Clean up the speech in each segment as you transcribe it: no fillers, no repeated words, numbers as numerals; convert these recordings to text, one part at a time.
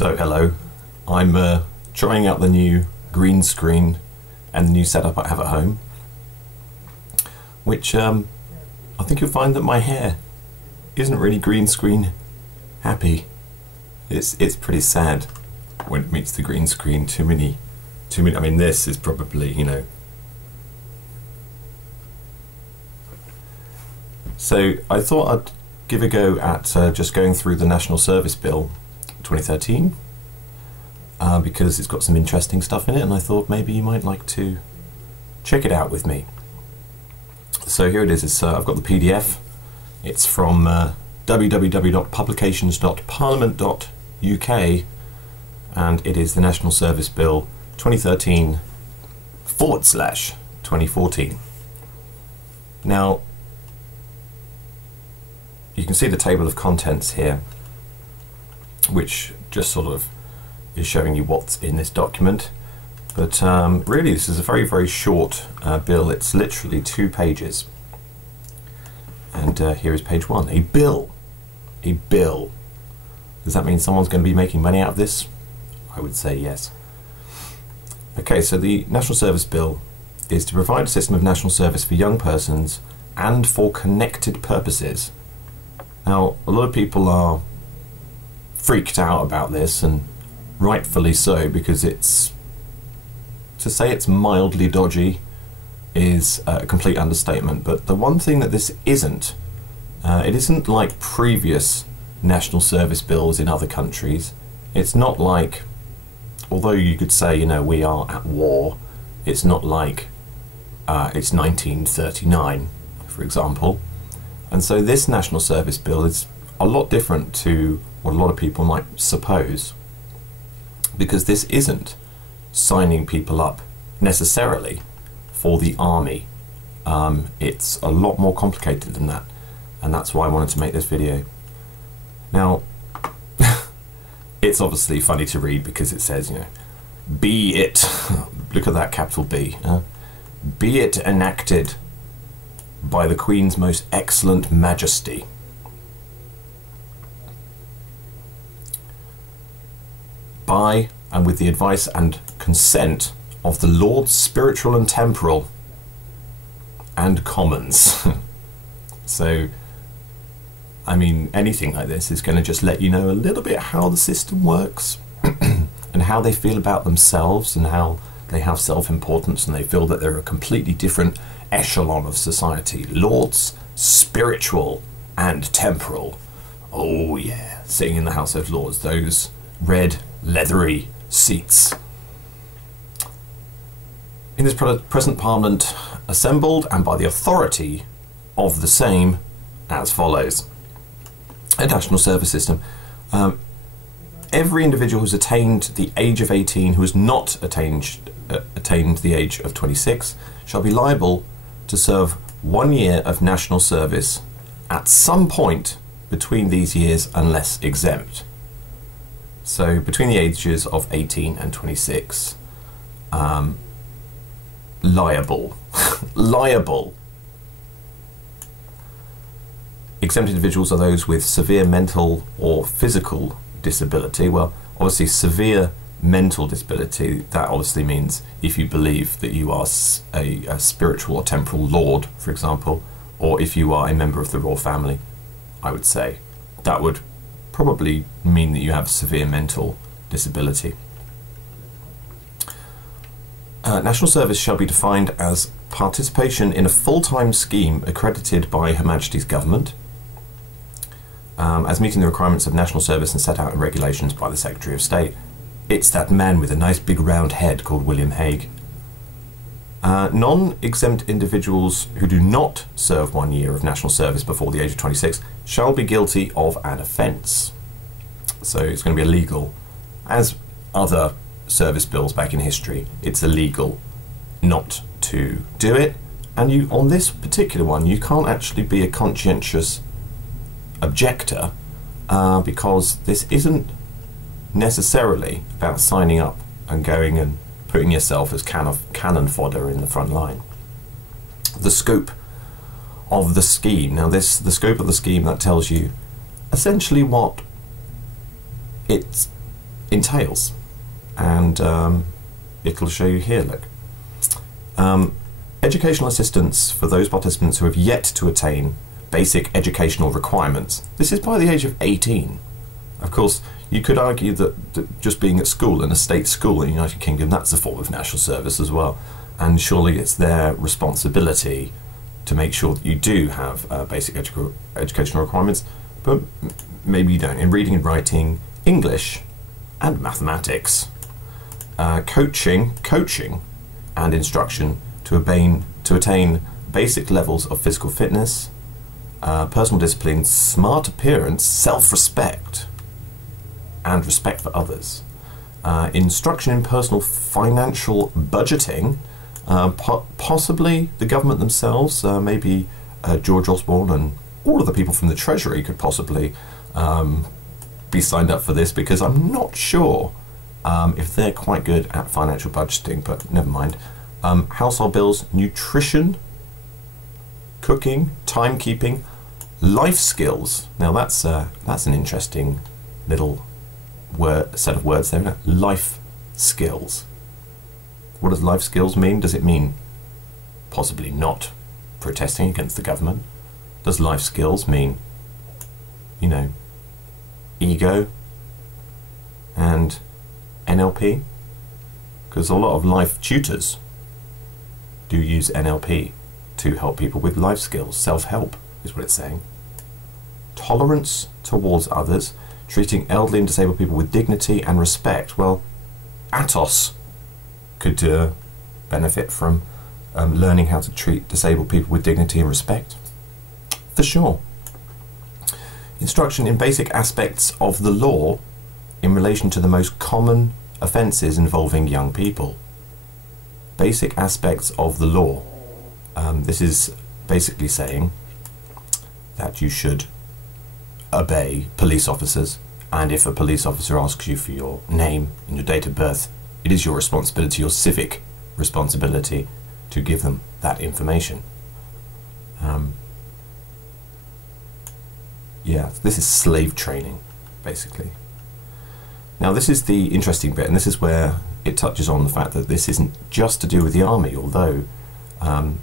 So hello, I'm trying out the new green screen and the new setup I have at home, which I think you'll find that my hair isn't really green screen happy. It's pretty sad when it meets the green screen. Too many. I mean, this is probably, you know. So I thought I'd give a go at just going through the National Service Bill 2013 because it's got some interesting stuff in it, and I thought maybe you might like to check it out with me. So here it is. I've got the PDF. It's from www.publications.parliament.uk, and it is the National Service Bill 2013/2014. Now, you can see the table of contents here, which just sort of is showing you what's in this document. But really, this is a very, very short bill. It's literally 2 pages. And here is page 1. A bill. A bill. Does that mean someone's going to be making money out of this? I would say yes. Okay, so the National Service Bill is to provide a system of national service for young persons and for connected purposes. Now, a lot of people are freaked out about this, and rightfully so, because to say it's mildly dodgy is a complete understatement. But the one thing that this isn't, it isn't like previous national service bills in other countries. It's not like, although you could say, you know, we are at war, it's not like it's 1939, for example. And so this National Service Bill is a lot different to what a lot of people might suppose, because this isn't signing people up necessarily for the army. It's a lot more complicated than that, and that's why I wanted to make this video. Now, it's obviously funny to read because it says, you know, be it, look at that capital B, be it enacted by the Queen's most excellent Majesty. By and with the advice and consent of the Lords Spiritual and Temporal and Commons. So, I mean, anything like this is going to just let you know a little bit how the system works and how they feel about themselves and how they have self-importance and they feel that they're a completely different echelon of society. Lords Spiritual and Temporal. Oh yeah, sitting in the House of Lords, those red leathery seats. In this present Parliament assembled and by the authority of the same as follows. A national service system. Every individual who's attained the age of 18 who has not attained the age of 26 shall be liable to serve 1 year of national service at some point between these years unless exempt. So between the ages of 18 and 26, liable. Liable. Exempt individuals are those with severe mental or physical disability. Well, obviously severe mental disability, that obviously means if you believe that you are a spiritual or temporal lord, for example, or if you are a member of the royal family, I would say. That would probably mean that you have severe mental disability. National service shall be defined as participation in a full-time scheme accredited by Her Majesty's Government as meeting the requirements of national service and set out in regulations by the Secretary of State. It's that man with a nice big round head called William Hague. Non-exempt individuals who do not serve 1 year of national service before the age of 26 shall be guilty of an offence. So it's going to be illegal. As other service bills back in history, it's illegal not to do it. And you, on this particular one, you can't actually be a conscientious objector because this isn't necessarily about signing up and going and putting yourself as cannon fodder in the front line. The scope of the scheme. Now the scope of the scheme, that tells you essentially what it's entails. And it'll show you here, look. Educational assistance for those participants who have yet to attain basic educational requirements. This is by the age of 18. Of course, you could argue that just being at school, in a state school in the United Kingdom, that's a form of national service as well. And surely it's their responsibility to make sure that you do have basic educational requirements, but maybe you don't. In reading and writing, English and mathematics. Coaching and instruction to attain basic levels of physical fitness, personal discipline, smart appearance, self-respect, and respect for others. Instruction in personal financial budgeting, possibly the government themselves, maybe George Osborne and all of the people from the Treasury could possibly be signed up for this, because I'm not sure if they're quite good at financial budgeting, but never mind. Household bills, nutrition, cooking, timekeeping, life skills. Now that's an interesting little set of words there. Life skills. What does life skills mean? Does it mean possibly not protesting against the government? Does life skills mean, you know, ego and NLP? Because a lot of life tutors do use NLP to help people with life skills. Self-help is what it's saying. Tolerance towards others, treating elderly and disabled people with dignity and respect. Well, Atos could benefit from learning how to treat disabled people with dignity and respect, for sure. Instruction in basic aspects of the law in relation to the most common offences involving young people. Basic aspects of the law. This is basically saying that you should obey police officers, and if a police officer asks you for your name and your date of birth, it is your responsibility, your civic responsibility, to give them that information. Yeah, this is slave training, basically. Now this is the interesting bit, and this is where it touches on the fact that this isn't just to do with the army, although, well,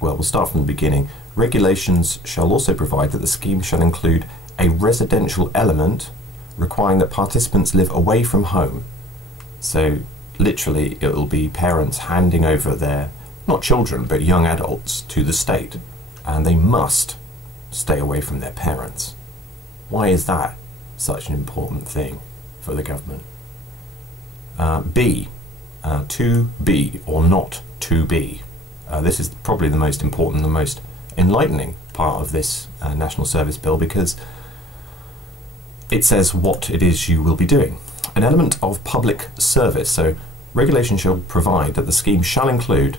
we'll start from the beginning. Regulations shall also provide that the scheme shall include a residential element requiring that participants live away from home. So literally it will be parents handing over their, not children, but young adults to the state, and they must stay away from their parents. Why is that such an important thing for the government? B, to be or not to be. This is probably the most important, the most enlightening part of this National Service Bill, because it says what it is you will be doing. An element of public service. So regulation shall provide that the scheme shall include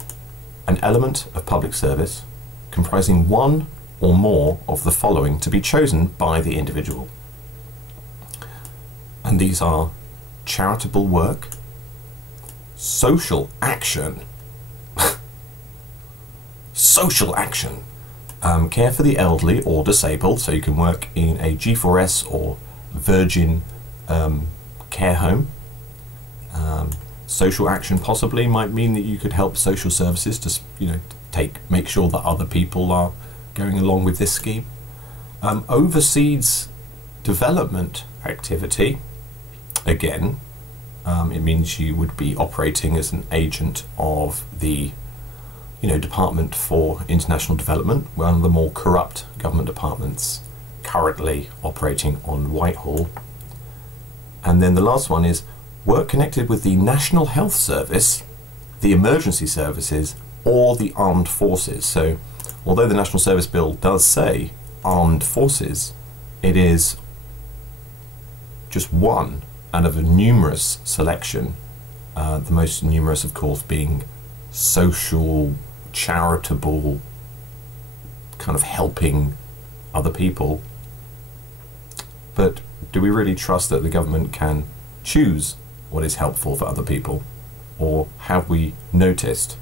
an element of public service comprising one or more of the following to be chosen by the individual. And these are charitable work, social action, social action, care for the elderly or disabled, so you can work in a G4S or Virgin care home. Social action possibly might mean that you could help social services to, you know, make sure that other people are going along with this scheme. Overseas development activity, again, it means you would be operating as an agent of the, you know, Department for International Development, one of the more corrupt government departments currently operating on Whitehall. And then the last one is work connected with the National Health Service, the emergency services, or the armed forces. So although the National Service Bill does say armed forces, it is just one out of a numerous selection, the most numerous of course being social, charitable, kind of helping other people. But do we really trust that the government can choose what is helpful for other people? Or have we noticed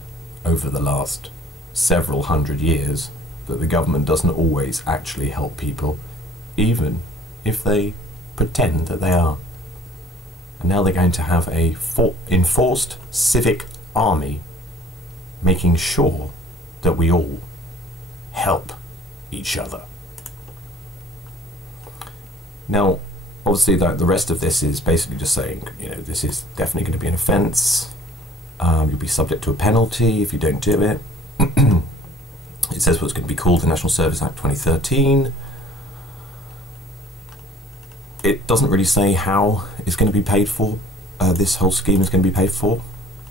over the last several hundred years that the government doesn't always actually help people, even if they pretend that they are? And now they're going to have a enforced civic army, making sure that we all help each other. Now, obviously, the rest of this is basically just saying, you know, this is definitely going to be an offence. You'll be subject to a penalty if you don't do it. It says what's going to be called the National Service Act 2013. It doesn't really say how it's going to be paid for. This whole scheme is going to be paid for.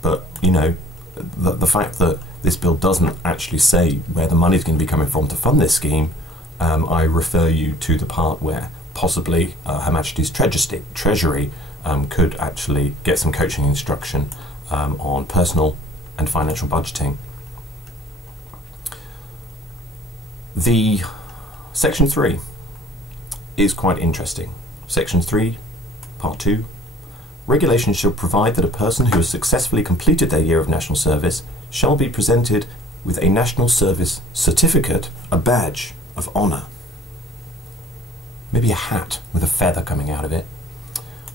But, you know, the fact that this bill doesn't actually say where the money is going to be coming from to fund this scheme, I refer you to the part where possibly Her Majesty's Treasury could actually get some coaching instruction on personal and financial budgeting. The Section 3 is quite interesting. Section 3, Part 2. Regulations shall provide that a person who has successfully completed their year of national service shall be presented with a national service certificate, a badge of honour, maybe a hat with a feather coming out of it,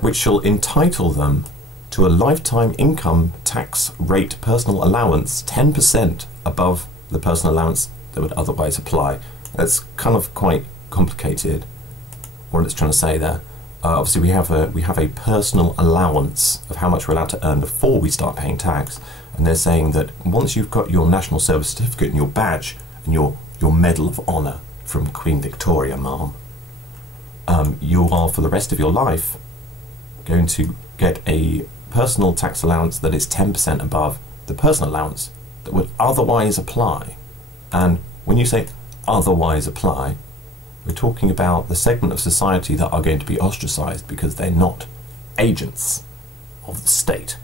which shall entitle them to a lifetime income tax rate personal allowance 10% above the personal allowance that would otherwise apply. That's kind of quite complicated, what it's trying to say there. Obviously we have a personal allowance of how much we're allowed to earn before we start paying tax, and they're saying that once you've got your national service certificate and your badge and your Medal of Honour from Queen Victoria, ma'am, you are for the rest of your life going to get a personal tax allowance that is 10% above the personal allowance that would otherwise apply. And when you say otherwise apply, we're talking about the segment of society that are going to be ostracised because they're not agents of the state.